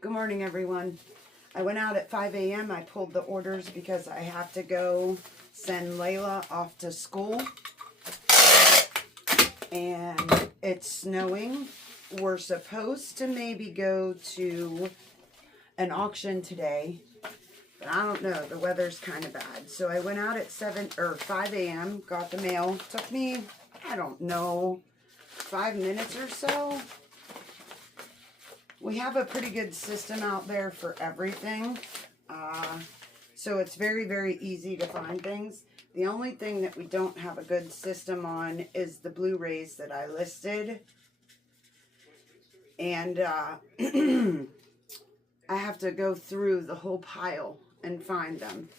Good morning, everyone. I went out at 5 a.m. I pulled the orders because I have to go send Layla off to school. And it's snowing. We're supposed to maybe go to an auction today, but I don't know. The weather's kind of bad. So I went out at 5 a.m., got the mail. Took me, I don't know, 5 minutes or so. We have a pretty good system out there for everything. So it's very, very easy to find things. The only thing that we don't have a good system on is the Blu-rays that I listed. And I have to go through the whole pile and find them.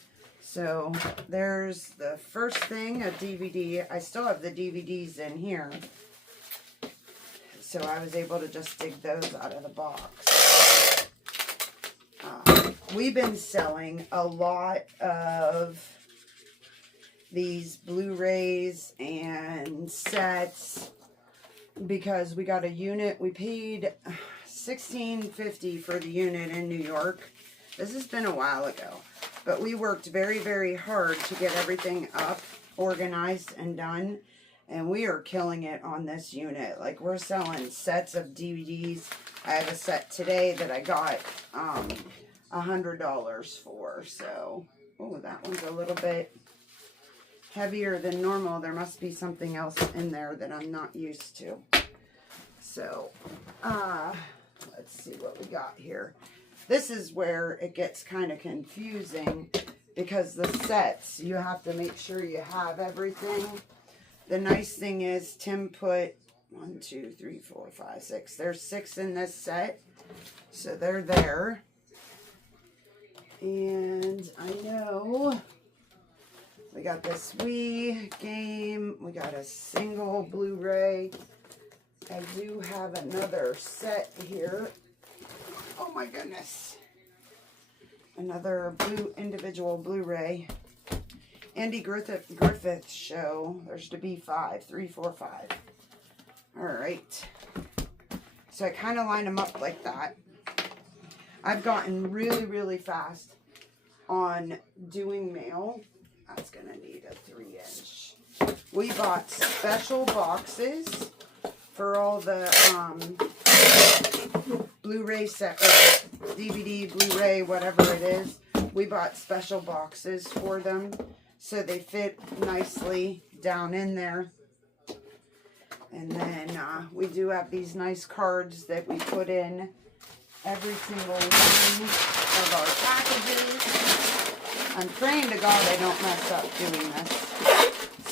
So there's the first thing, a DVD. I still have the DVDs in here. So I was able to just dig those out of the box. We've been selling a lot of these Blu-rays and sets because we got a unit. We paid $16.50 for the unit in New York. This has been a while ago, but we worked very, very hard to get everything up, organized, and done. And we are killing it on this unit. Like, we're selling sets of DVDs. I have a set today that I got $100 for. So, oh, that one's a little bit heavier than normal. There must be something else in there that I'm not used to. So, let's see what we got here. This is where it gets kind of confusing because the sets, you have to make sure you have everything. The nice thing is Tim put 1, 2, 3, 4, 5, 6. There's 6 in this set. So they're there. And I know we got this Wii game. We got a single Blu-ray. I do have another set here. Oh my goodness. Another individual Blu-ray. Andy Griffith show. There's to be 5. 3, 4, 5. Alright. So I kind of line them up like that. I've gotten really, really fast on doing mail. That's going to need a 3-inch. We bought special boxes for all the Blu-ray set, or DVD, Blu-ray, whatever it is. We bought special boxes for them. So they fit nicely down in there. And then we do have these nice cards that we put in every single one of our packages. I'm praying to God I don't mess up doing this.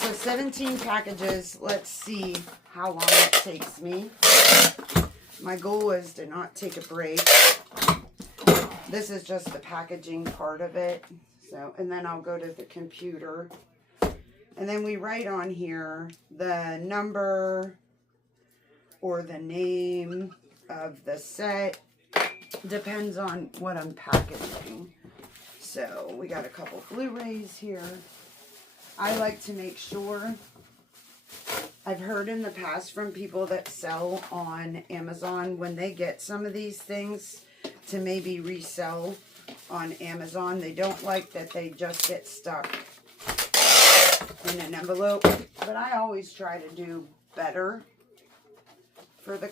So 17 packages. Let's see how long it takes me. My goal is to not take a break. This is just the packaging part of it. So, and then I'll go to the computer. And then we write on here the number or the name of the set. Depends on what I'm packaging. So, we got a couple Blu-rays here. I like to make sure. I've heard in the past from people that sell on Amazon, when they get some of these things to maybe resell on Amazon, they don't like that they just get stuck in an envelope. But I always try to do better for the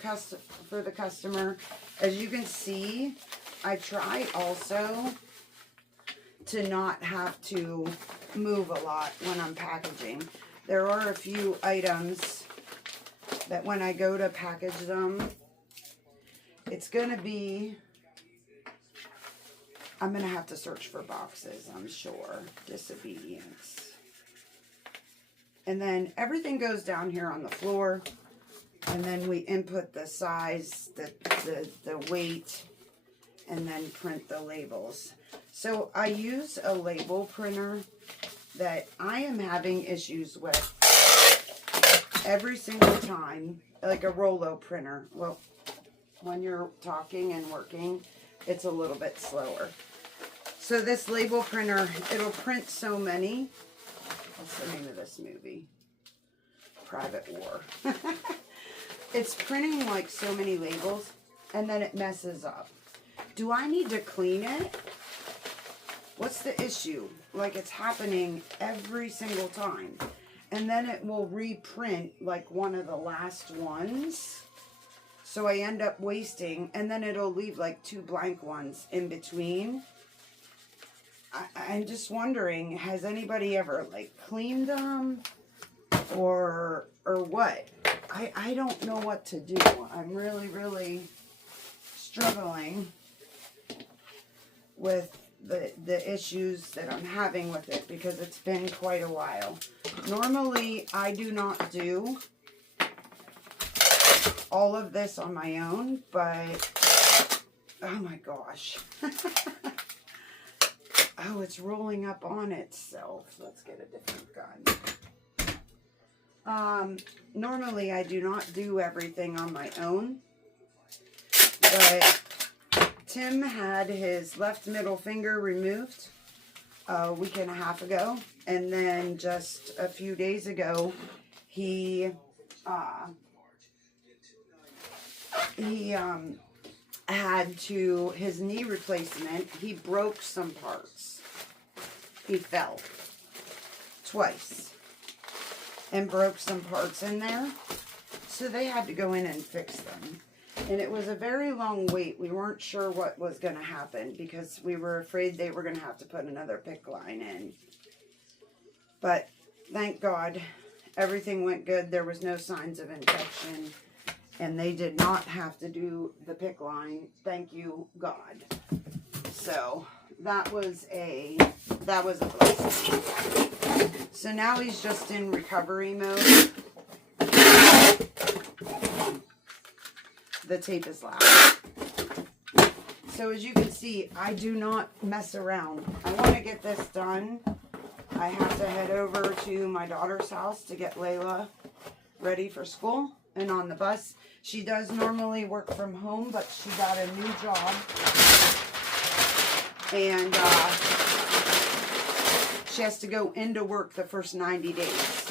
customer. As you can see, I try also to not have to move a lot when I'm packaging. There are a few items that when I go to package them, it's going to be, I'm going to have to search for boxes, I'm sure. Disobedience. And then everything goes down here on the floor. And then we input the size, the weight, and then print the labels. So I use a label printer that I am having issues with every single time. Like a Rollo printer. Well, when you're talking and working, it's a little bit slower. So this label printer, it'll print so many. What's the name of this movie? Private War. It's printing like so many labels, and then it messes up. do I need to clean it? What's the issue? Like, it's happening every single time. And then it will reprint like one of the last ones. So I end up wasting, and then it'll leave like 2 blank ones in between. I'm just wondering, has anybody ever like cleaned them or what? I don't know what to do. I'm really struggling with the issues that I'm having with it because it's been quite a while. Normally, I do not do all of this on my own, but oh my gosh. Oh, it's rolling up on itself. Let's get a different gun. Normally I do not do everything on my own, but Tim had his left middle finger removed a week and a half ago, and then just a few days ago he had his knee replacement. He broke some parts. He fell twice and broke some parts in there. So they had to go in and fix them. And it was a very long wait. We weren't sure what was going to happen because we were afraid they were going to have to put another PICC line in. But thank God, everything went good. There was no signs of infection. And they did not have to do the PICC line. Thank you, God. So that was a blessing. So now he's just in recovery mode. The tape is loud. So as you can see, I do not mess around. I want to get this done. I have to head over to my daughter's house to get Layla ready for school and on the bus. She does normally work from home, but she got a new job. And she has to go into work the first 90 days.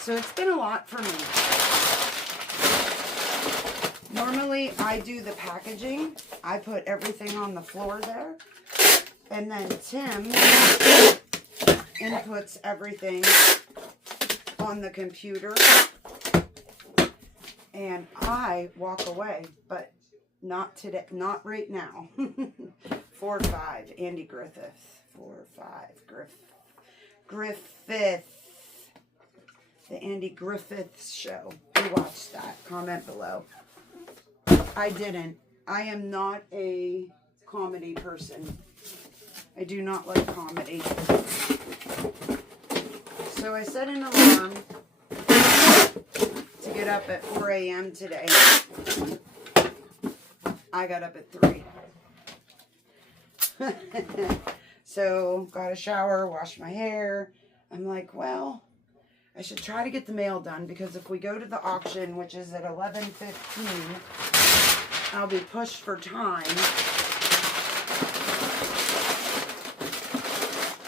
So it's been a lot for me. Normally, I do the packaging. I put everything on the floor there. And then Tim inputs everything on the computer. And I walk away, but not today, not right now. 4-5, Andy Griffith. 4-5, Griffith. The Andy Griffith show. Who watched that? Comment below. I didn't. I am not a comedy person. I do not like comedy. So I set an alarm to get up at 4 a.m. today. I got up at 3. So got a shower, washed my hair. I'm like, well, I should try to get the mail done because if we go to the auction, which is at 11:15, I'll be pushed for time.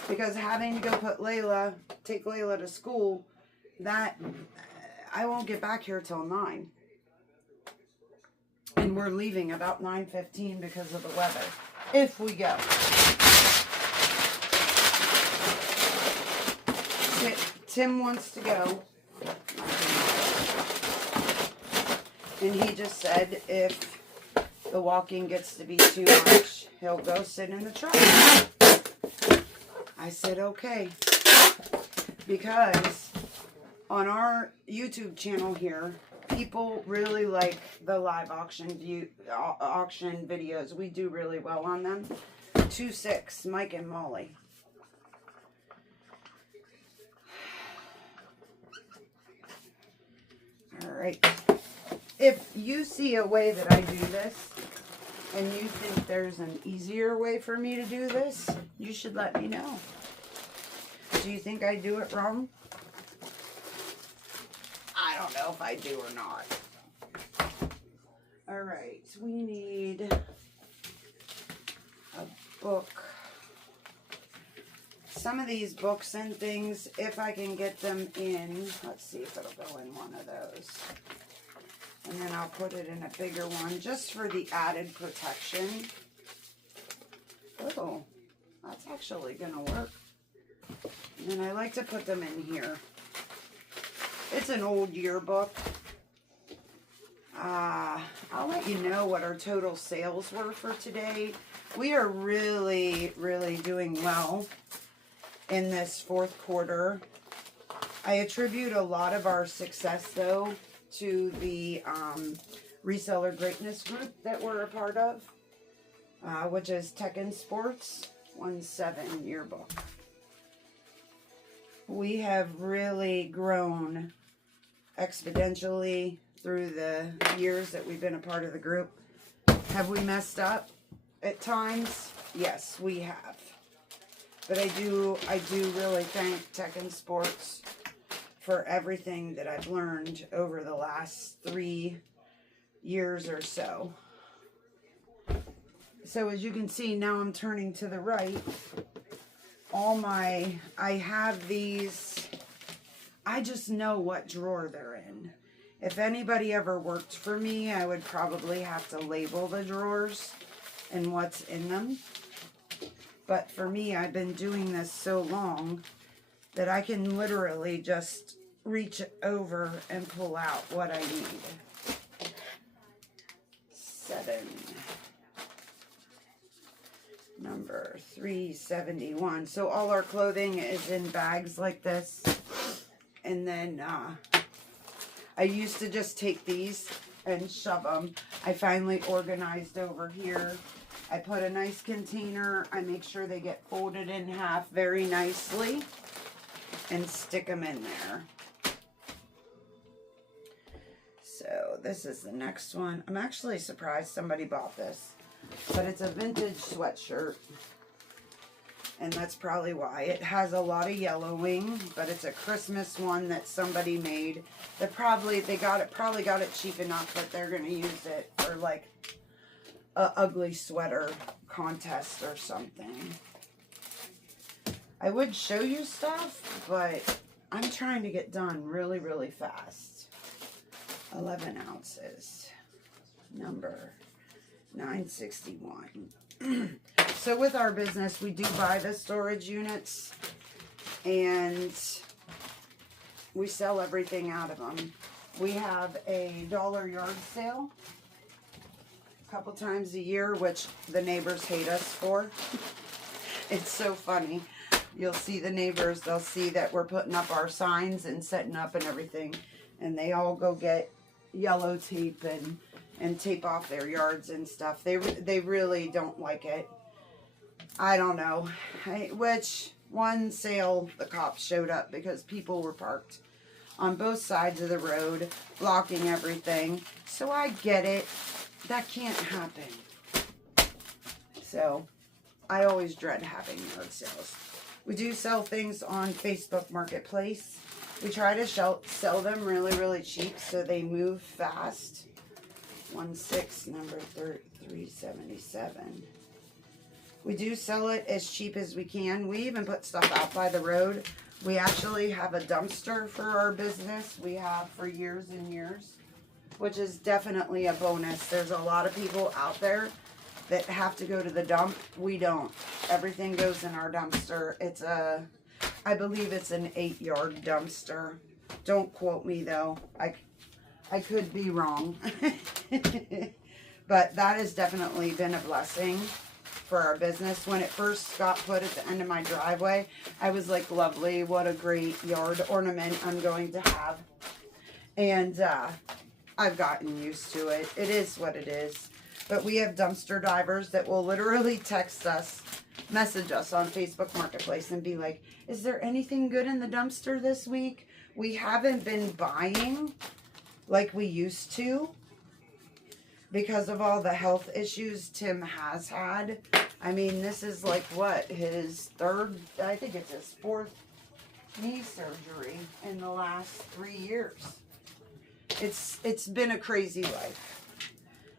Because having to go take Layla to school, that I won't get back here till 9. And we're leaving about 9:15 because of the weather. If we go. Tim wants to go. And he just said if the walking gets to be too much, he'll go sit in the truck. I said, okay. Because on our YouTube channel here, people really like the live auction videos. We do really well on them. 2-6, Mike and Molly. Alright, if you see a way that I do this, and you think there's an easier way for me to do this, you should let me know. Do you think I do it wrong? I don't know if I do or not. Alright, we need a book. Some of these books and things, if I can get them in, let's see if it'll go in one of those. I And then I'll put it in a bigger one just for the added protection. Oh, that's actually going to work. And then I like to put them in here. It's an old yearbook. I'll let you know what our total sales were for today. We are really, really doing well in this fourth quarter. I attribute a lot of our success, though, to the Reseller Greatness group that we're a part of, which is Tech and Sports 1-7 yearbook. We have really grown exponentially through the years that we've been a part of the group. Have we messed up at times? Yes, we have. But I do really thank Tech and Sports for everything that I've learned over the last 3 years or so. So as you can see, now I'm turning to the right. I have these, I just know what drawer they're in. If anybody ever worked for me, I would probably have to label the drawers and what's in them. But for me, I've been doing this so long that I can literally just reach over and pull out what I need. 7. Number 371. So all our clothing is in bags like this. And then I used to just take these and shove them. I finally organized over here. I put a nice container. I make sure they get folded in half very nicely and stick them in there. So this is the next one. I'm actually surprised somebody bought this, but it's a vintage sweatshirt. And that's probably why. It has a lot of yellowing, but it's a Christmas one that somebody made. That probably got it cheap enough that they're going to use it for like a ugly sweater contest or something. I would show you stuff, but I'm trying to get done really, really fast. 11 ounces. Number 961. So with our business, we do buy the storage units and we sell everything out of them. We have a dollar yard sale a couple times a year, which the neighbors hate us for. It's so funny. You'll see the neighbors, they'll see that we're putting up our signs and setting up and everything, and they all go get yellow tape and tape off their yards and stuff. They really don't like it. I don't know. Which one sale the cops showed up because people were parked on both sides of the road, blocking everything. So I get it. That can't happen. So I always dread having yard sales. We do sell things on Facebook Marketplace. We try to sell them really, really cheap so they move fast. 1-6, number 377. We do sell it as cheap as we can. We even put stuff out by the road. We actually have a dumpster for our business. We have for years and years, which is definitely a bonus. There's a lot of people out there that have to go to the dump. We don't. Everything goes in our dumpster. It's I believe it's an 8-yard dumpster. Don't quote me though. I could be wrong. But that has definitely been a blessing for our business. When it first got put at the end of my driveway, I was like, lovely, what a great yard ornament I'm going to have. And I've gotten used to it. It is what it is. But we have dumpster divers that will literally text us, message us on Facebook Marketplace and be like, is there anything good in the dumpster this week? We haven't been buying like we used to because of all the health issues Tim has had. I mean, this is like what, his third, I think it's his 4th knee surgery in the last 3 years. It's been a crazy life.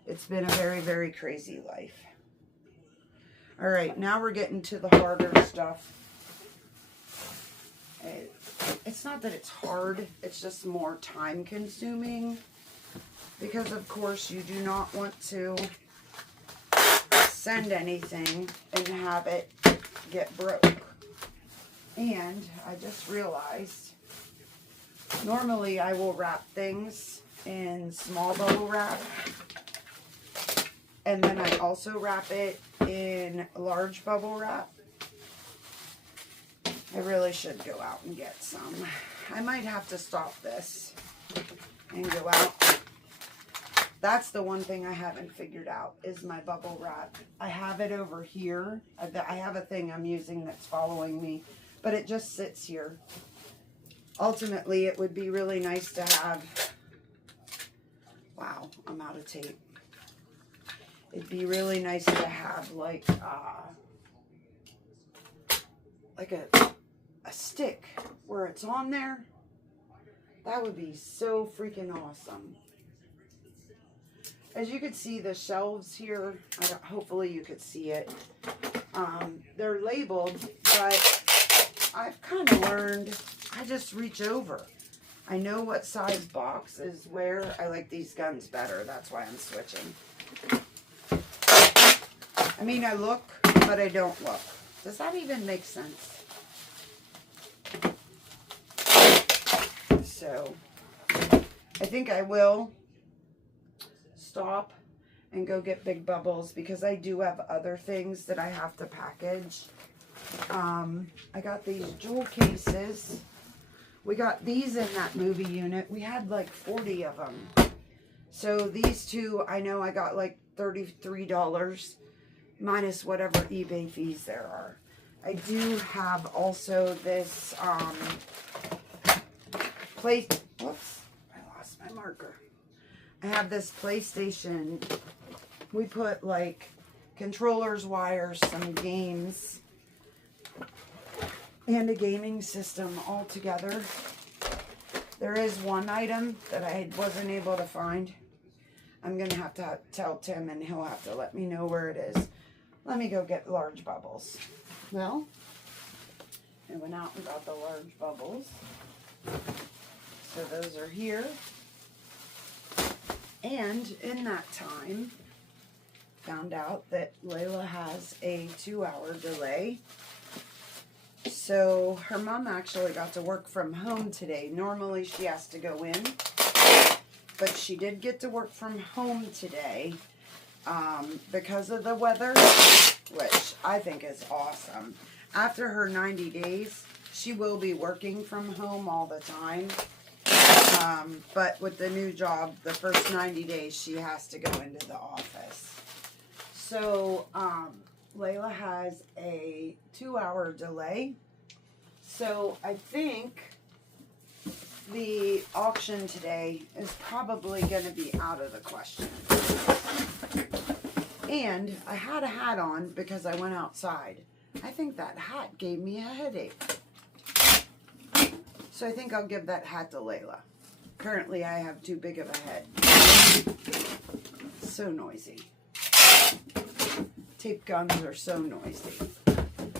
It's been a very, very crazy life. All right, now we're getting to the harder stuff. It's not that it's hard, it's just more time consuming. because of course you do not want to send anything and have it get broke. And I just realized, normally I will wrap things in small bubble wrap, and then I also wrap it in large bubble wrap. I really should go out and get some. I might have to stop this and go out. That's the one thing I haven't figured out, is my bubble wrap. I have it over here. I have a thing I'm using that's following me, but it just sits here. Ultimately, it would be really nice to have, wow, I'm out of tape. It'd be really nice to have like a stick where it's on there. That would be so freaking awesome. As you can see, the shelves here, hopefully you could see it. They're labeled, but I've kind of learned, I just reach over. I know what size box is where. I like these guns better. That's why I'm switching. I mean, I look, but I don't look. Does that even make sense? So, I think I will stop and go get Big Bubbles, because I do have other things that I have to package. I got these jewel cases. We got these in that movie unit. We had like 40 of them. So these two, I know I got like $33 minus whatever eBay fees there are. I do have also this whoops, I lost my marker. I have this PlayStation. We put like controllers, wires, some games, and a gaming system all together. There is one item that I wasn't able to find. I'm going to have to tell Tim, and he'll have to let me know where it is. Let me go get large bubbles. Well, I went out and got the large bubbles. So those are here. And in that time, found out that Layla has a 2-hour delay. So her mom actually got to work from home today. Normally she has to go in, but she did get to work from home today because of the weather, which I think is awesome. After her 90 days, she will be working from home all the time. But with the new job, the first 90 days, she has to go into the office. So, Layla has a 2-hour delay. So, I think the auction today is probably going to be out of the question. And I had a hat on because I went outside. I think that hat gave me a headache. So I think I'll give that hat to Layla. Currently, I have too big of a head. So noisy. Tape guns are so noisy.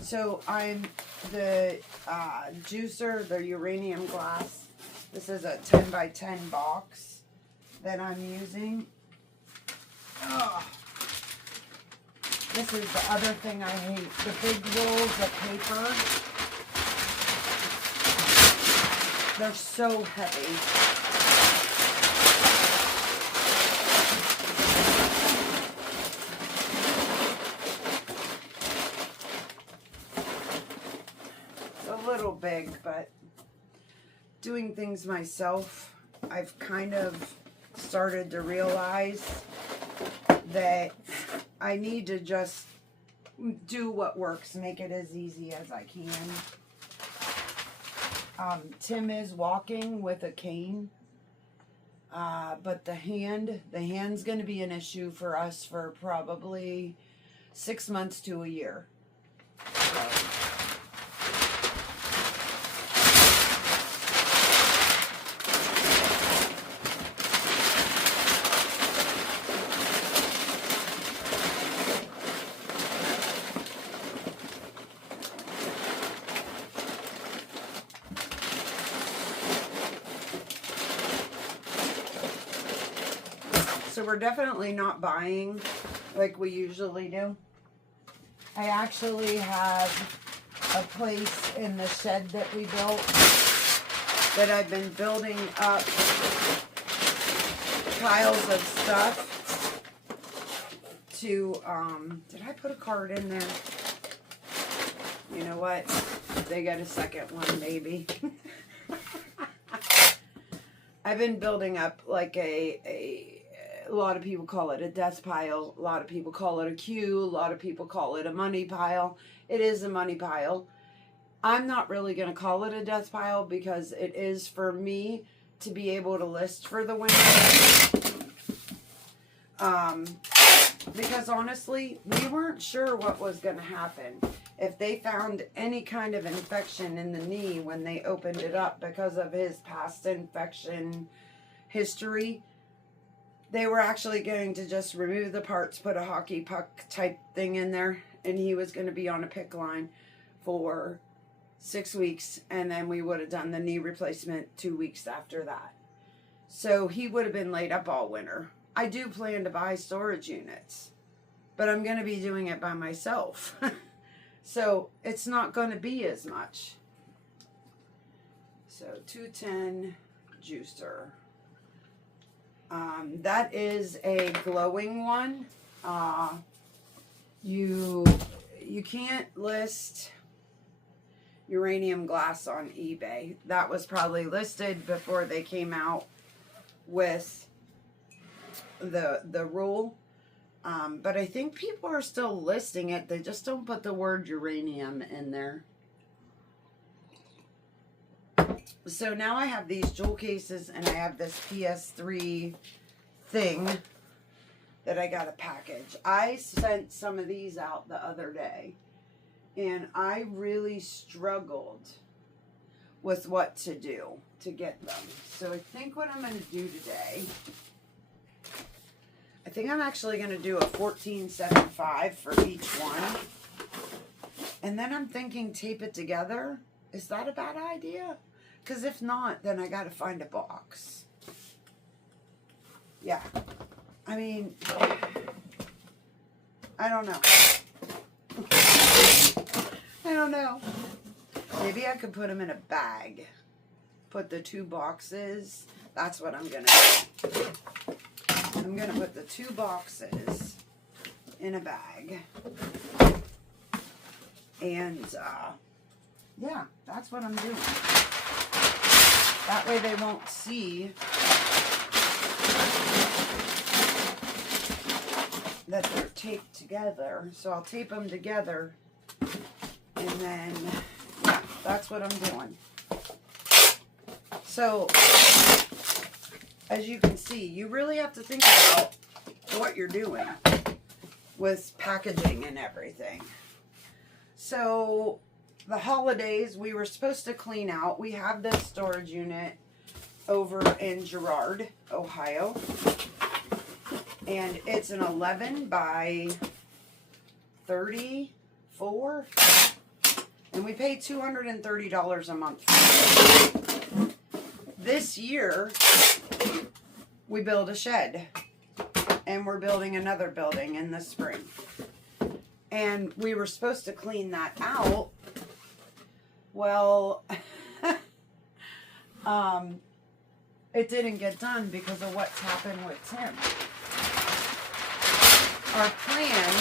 So I'm the juicer, the uranium glass. This is a 10 by 10 box that I'm using. Oh. This is the other thing I hate. The big rolls of paper. They're so heavy. Little big, but doing things myself, I've kind of started to realize that I need to just do what works, make it as easy as I can. Tim is walking with a cane, but the hand's going to be an issue for us for probably 6 months to a year. So, we're definitely not buying like we usually do. I actually have a place in the shed that we built that I've been building up piles of stuff to, did I put a card in there? You know what? They got a second one, maybe. I've been building up like a lot of people call it a death pile. A lot of people call it a queue. A lot of people call it a money pile. It is a money pile. I'm not really going to call it a death pile because it is for me to be able to list for the winter. Because honestly, we weren't sure what was going to happen. If they found any kind of infection in the knee when they opened it up because of his past infection history, they were actually going to just remove the parts, put a hockey puck type thing in there, and he was going to be on a PICC line for 6 weeks, and then we would have done the knee replacement 2 weeks after that. So he would have been laid up all winter. I do plan to buy storage units, but I'm going to be doing it by myself. So it's not going to be as much. So 210 juicer. That is a glowing one. You can't list uranium glass on eBay. That was probably listed before they came out with the rule. But I think people are still listing it. They just don't put the word uranium in there. So now I have these jewel cases and I have this PS3 thing that I got to package. I sent some of these out the other day and I really struggled with what to do to get them. So I think what I'm going to do today, I think I'm actually going to do a 14.75 for each one. And then I'm thinking tape it together. Is that a bad idea? Because if not, then I got to find a box. Yeah. I mean, I don't know. I don't know. Maybe I could put them in a bag. Put the 2 boxes. That's what I'm going to do. I'm going to put the 2 boxes in a bag. And, yeah, that's what I'm doing. That way they won't see that they're taped together. So I'll tape them together. And then, yeah, that's what I'm doing. So, as you can see, you really have to think about what you're doing with packaging and everything. So, the holidays, we were supposed to clean out. We have this storage unit over in Girard, Ohio. And it's an 11 by 34. And we pay $230 a month for it. This year, we build a shed. And we're building another building in the spring. And we were supposed to clean that out. Well, it didn't get done because of what's happened with Tim. Our plan,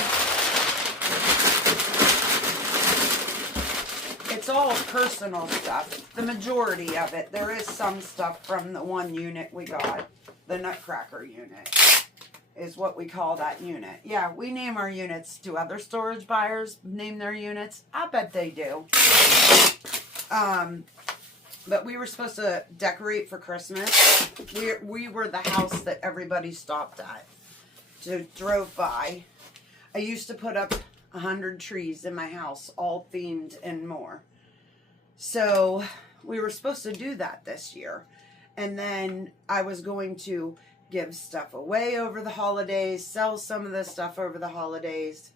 it's all personal stuff. The majority of it. There is some stuff from the one unit we got. The Nutcracker unit is what we call that unit. Yeah, we name our units. Do other storage buyers name their units? I bet they do. But we were supposed to decorate for Christmas. We were the house that everybody stopped at. Drove by. I used to put up 100 trees in my house, all themed and more. So we were supposed to do that this year. And then I was going to give stuff away over the holidays, sell some of the stuff over the holidays.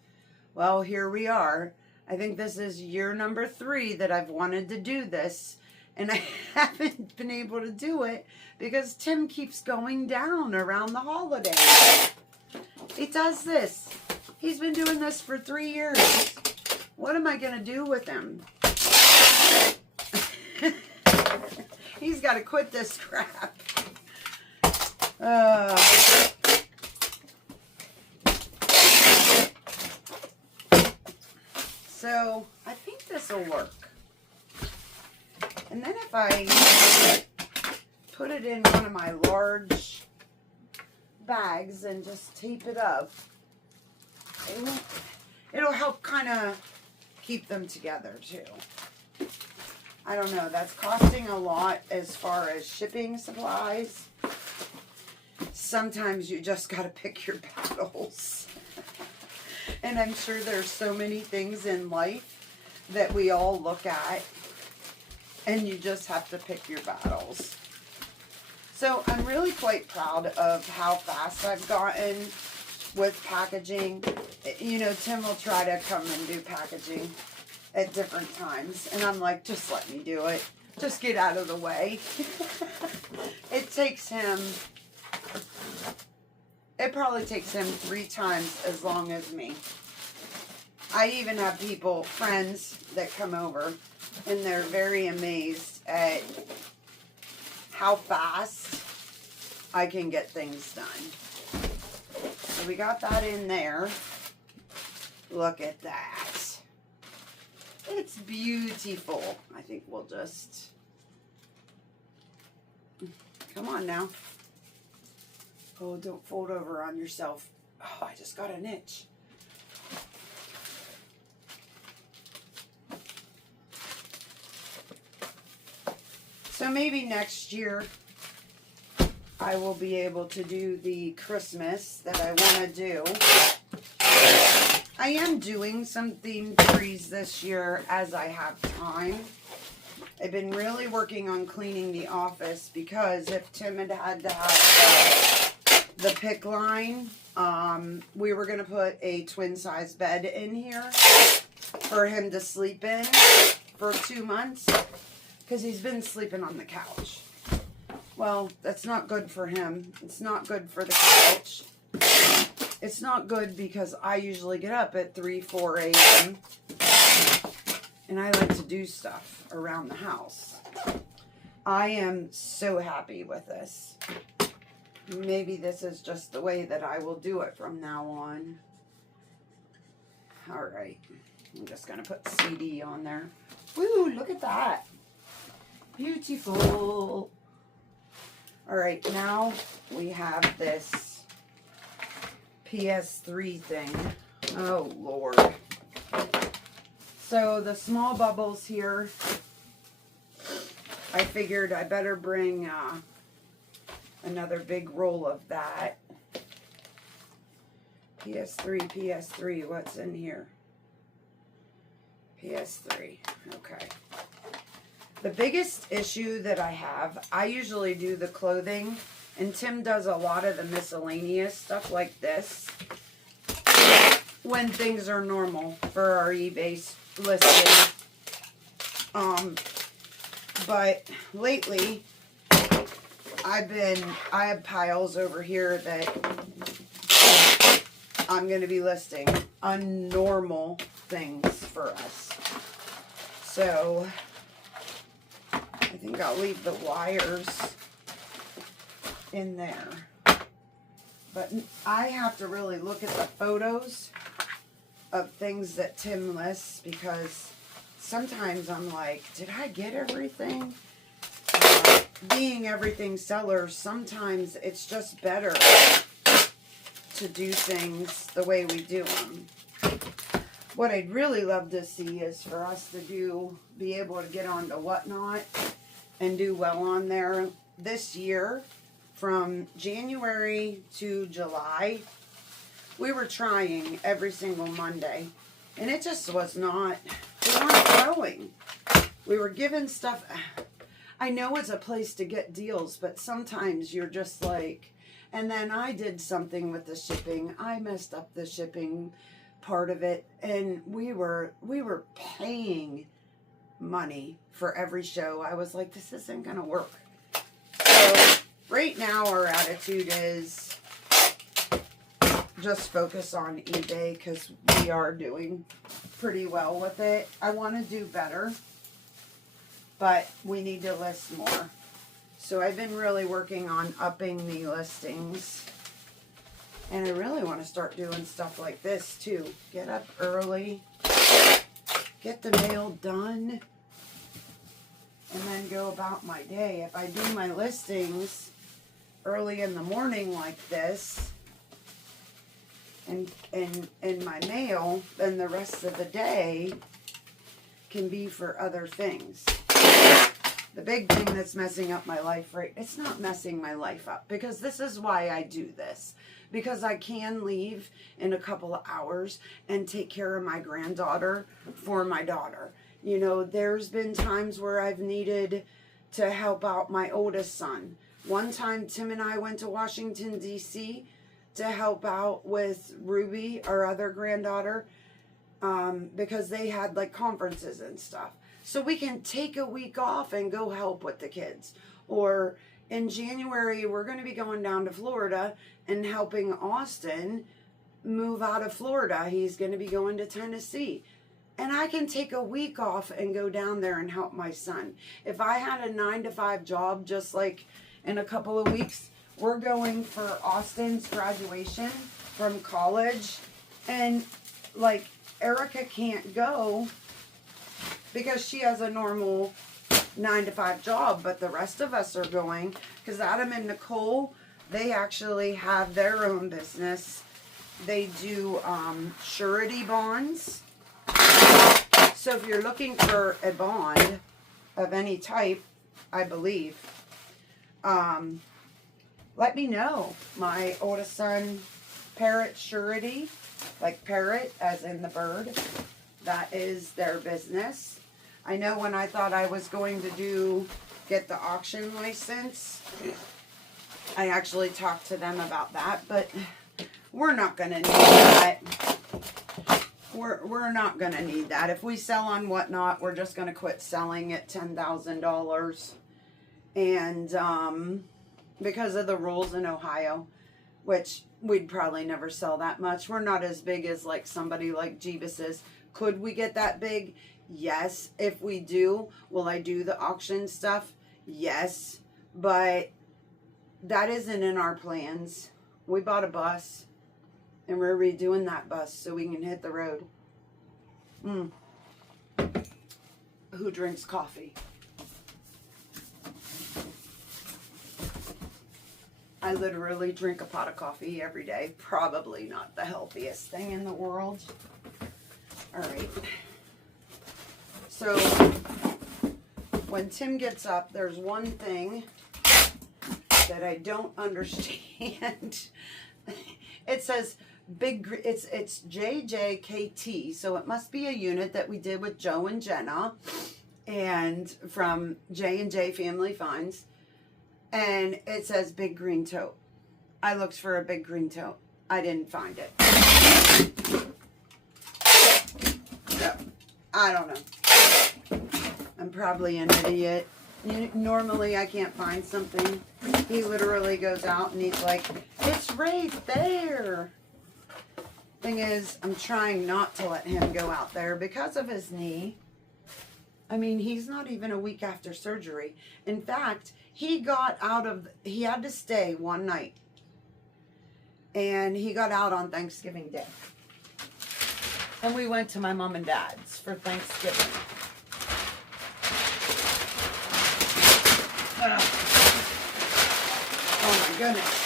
Well, here we are. I think this is year number 3 that I've wanted to do this. And I haven't been able to do it because Tim keeps going down around the holidays. He does this. He's been doing this for 3 years. What am I going to do with him? He's got to quit this crap. So, I think this will work. And then if I put it in one of my large bags and just tape it up, it'll help kind of keep them together too. I don't know, that's costing a lot as far as shipping supplies. Sometimes you just got to pick your battles. And I'm sure there's so many things in life that we all look at, and you just have to pick your battles. So I'm really quite proud of how fast I've gotten with packaging. You know, Tim will try to come and do packaging at different times, and I'm like, just let me do it. Just get out of the way. It probably takes him 3 times as long as me. I even have people, friends, that come over, and they're very amazed at how fast I can get things done. So we got that in there. Look at that. It's beautiful. I think we'll just... Come on now. Oh, don't fold over on yourself. Oh, I just got an itch. So maybe next year I will be able to do the Christmas that I want to do. I am doing some themed trees this year as I have time. I've been really working on cleaning the office because if Tim had to have the pick line, we were going to put a twin size bed in here for him to sleep in for 2 months because he's been sleeping on the couch. Well, that's not good for him. It's not good for the couch. It's not good because I usually get up at 3, 4 a.m. and I like to do stuff around the house. I am so happy with this. Maybe this is just the way that I will do it from now on. All right. I'm just going to put CD on there. Woo, look at that. Beautiful. All right, now we have this PS3 thing. Oh, Lord. So the small bubbles here, I figured I better bring another big roll of that. PS3, what's in here? PS3, okay. The biggest issue that I have, I usually do the clothing, and Tim does a lot of the miscellaneous stuff like this when things are normal for our eBay listing. But lately, I have piles over here that I'm going to be listing unnormal things for us. So I think I'll leave the wires in there. But I have to really look at the photos of things that Tim lists because sometimes I'm like, did I get everything? Being everything seller, sometimes it's just better to do things the way we do them. What I'd really love to see is for us to be able to get onto Whatnot and do well on there. This year, from January to July, we were trying every single Monday, and it just was not, we weren't growing. We were given stuff. I know it's a place to get deals, but sometimes you're just like, and then I did something with the shipping. I messed up the shipping part of it, and we were paying money for every show. I was like, this isn't going to work. So right now our attitude is just focus on eBay because we are doing pretty well with it. I want to do better, but we need to list more. So I've been really working on upping the listings. And I really want to start doing stuff like this too. Get up early, get the mail done, and then go about my day. If I do my listings early in the morning like this, and in my mail, then the rest of the day can be for other things. The big thing that's messing up my life, right? It's not messing my life up because this is why I do this. Because I can leave in a couple of hours and take care of my granddaughter for my daughter. You know, there's been times where I've needed to help out my oldest son. One time, Tim and I went to Washington, D.C. to help out with Ruby, our other granddaughter, because they had like conferences and stuff. So we can take a week off and go help with the kids. Or in January, we're going to be going down to Florida and helping Austin move out of Florida. He's going to be going to Tennessee. And I can take a week off and go down there and help my son. If I had a 9-to-5 job, just like in a couple of weeks, we're going for Austin's graduation from college. And like Erica can't go because she has a normal 9-to-5 job, but the rest of us are going because Adam and Nicole, they actually have their own business. They do surety bonds. So if you're looking for a bond of any type, I believe, let me know. My oldest son, Parrot Surety, like parrot as in the bird, that is their business. I know when I thought I was going to get the auction license, I actually talked to them about that, but we're not going to need that. We're not going to need that. If we sell on Whatnot, we're just going to quit selling at $10,000. And because of the rules in Ohio, which we'd probably never sell that much. We're not as big as like somebody like Jeebus is. Could we get that big? Yes. If we do, will I do the auction stuff? Yes. But that isn't in our plans. We bought a bus and we're redoing that bus so we can hit the road. Who drinks coffee? I literally drink a pot of coffee every day. Probably not the healthiest thing in the world. All right. So when Tim gets up, there's one thing that I don't understand. It says it's JJKT, so it must be a unit that we did with Joe and Jenna, and from J&J Family Finds, and it says big green tote. I looked for a big green tote. I didn't find it. So, I don't know. I'm probably an idiot. Normally I can't find something. He literally goes out and he's like, it's right there. Thing is, I'm trying not to let him go out there because of his knee. I mean, he's not even a week after surgery. In fact, he had to stay one night. And he got out on Thanksgiving Day. And we went to my mom and dad's for Thanksgiving. Oh my goodness.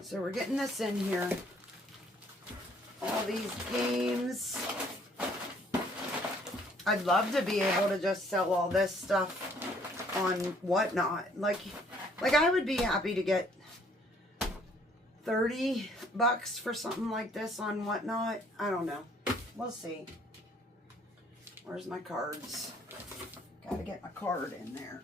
So we're getting this in here. All these games. I'd love to be able to just sell all this stuff on Whatnot. Like I would be happy to get $30 for something like this on Whatnot. I don't know. We'll see. Where's my cards? Gotta get my card in there.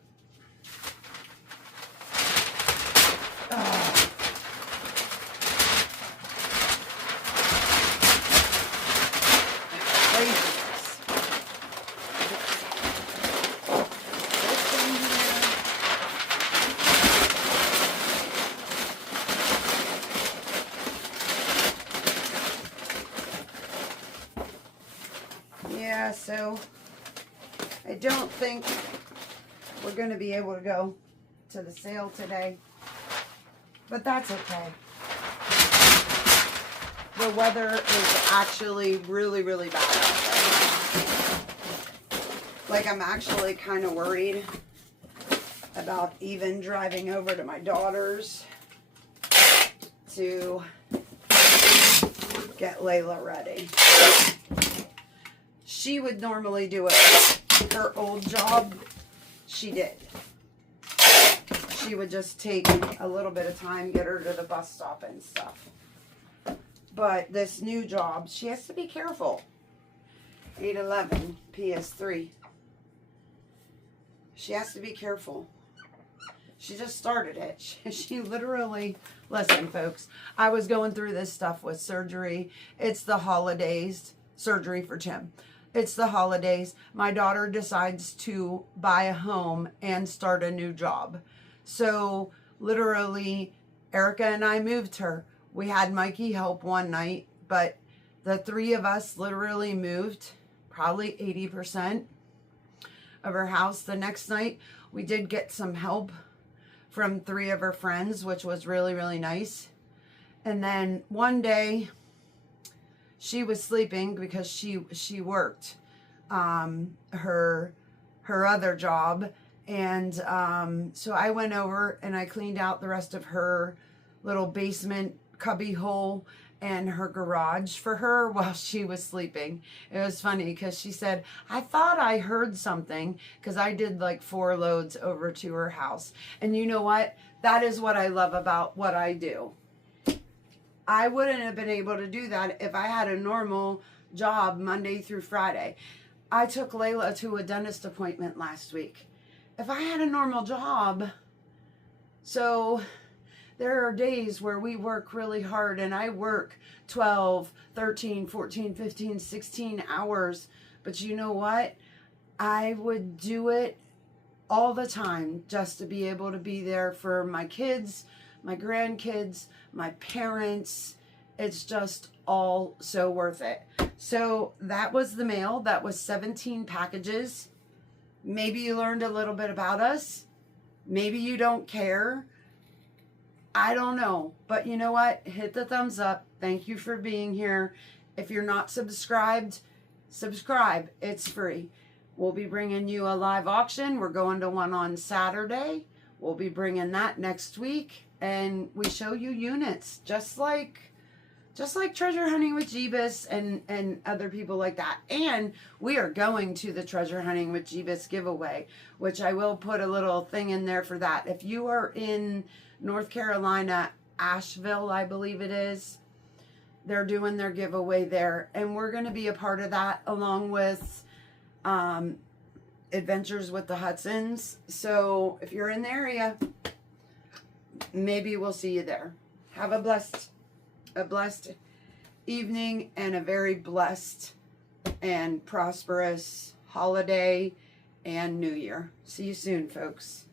So I don't think we're going to be able to go to the sale today, but that's okay. The weather is actually really, really bad out there. Like, I'm actually kind of worried about even driving over to my daughter's to get Layla ready. She would normally do it. Her old job, she did. She would just take a little bit of time, get her to the bus stop and stuff. But this new job, she has to be careful. 811 PS3. She has to be careful. She just started it. She literally, listen folks, I was going through this stuff with surgery. It's the holidays, surgery for Tim. It's the holidays. My daughter decides to buy a home and start a new job. So literally, Erica and I moved her. We had Mikey help one night, but the three of us literally moved probably 80% of her house. The next night, we did get some help from three of her friends, which was really, really nice. And then one day, she was sleeping because she worked her other job. And so I went over and I cleaned out the rest of her little basement cubby hole and her garage for her while she was sleeping. It was funny because she said, I thought I heard something, because I did like 4 loads over to her house. And you know what? That is what I love about what I do. I wouldn't have been able to do that if I had a normal job Monday through Friday. I took Layla to a dentist appointment last week. If I had a normal job, so there are days where we work really hard and I work 12, 13, 14, 15, 16 hours. But you know what? I would do it all the time just to be able to be there for my kids, my grandkids, my parents. It's just all so worth it. So that was the mail. That was 17 packages. Maybe you learned a little bit about us. Maybe you don't care. I don't know. But you know what? Hit the thumbs up. Thank you for being here. If you're not subscribed, subscribe. It's free. We'll be bringing you a live auction. We're going to one on Saturday. We'll be bringing that next week. And we show you units just like treasure hunting with Jeebus and other people like that. And we are going to the treasure hunting with Jeebus giveaway, which I will put a little thing in there for that. If you are in North Carolina, Asheville, I believe it is, they're doing their giveaway there. And we're going to be a part of that along with Adventures with the Hudsons. So if you're in the area, maybe we'll see you there. Have a blessed evening and a very blessed and prosperous holiday and New Year. See you soon, folks.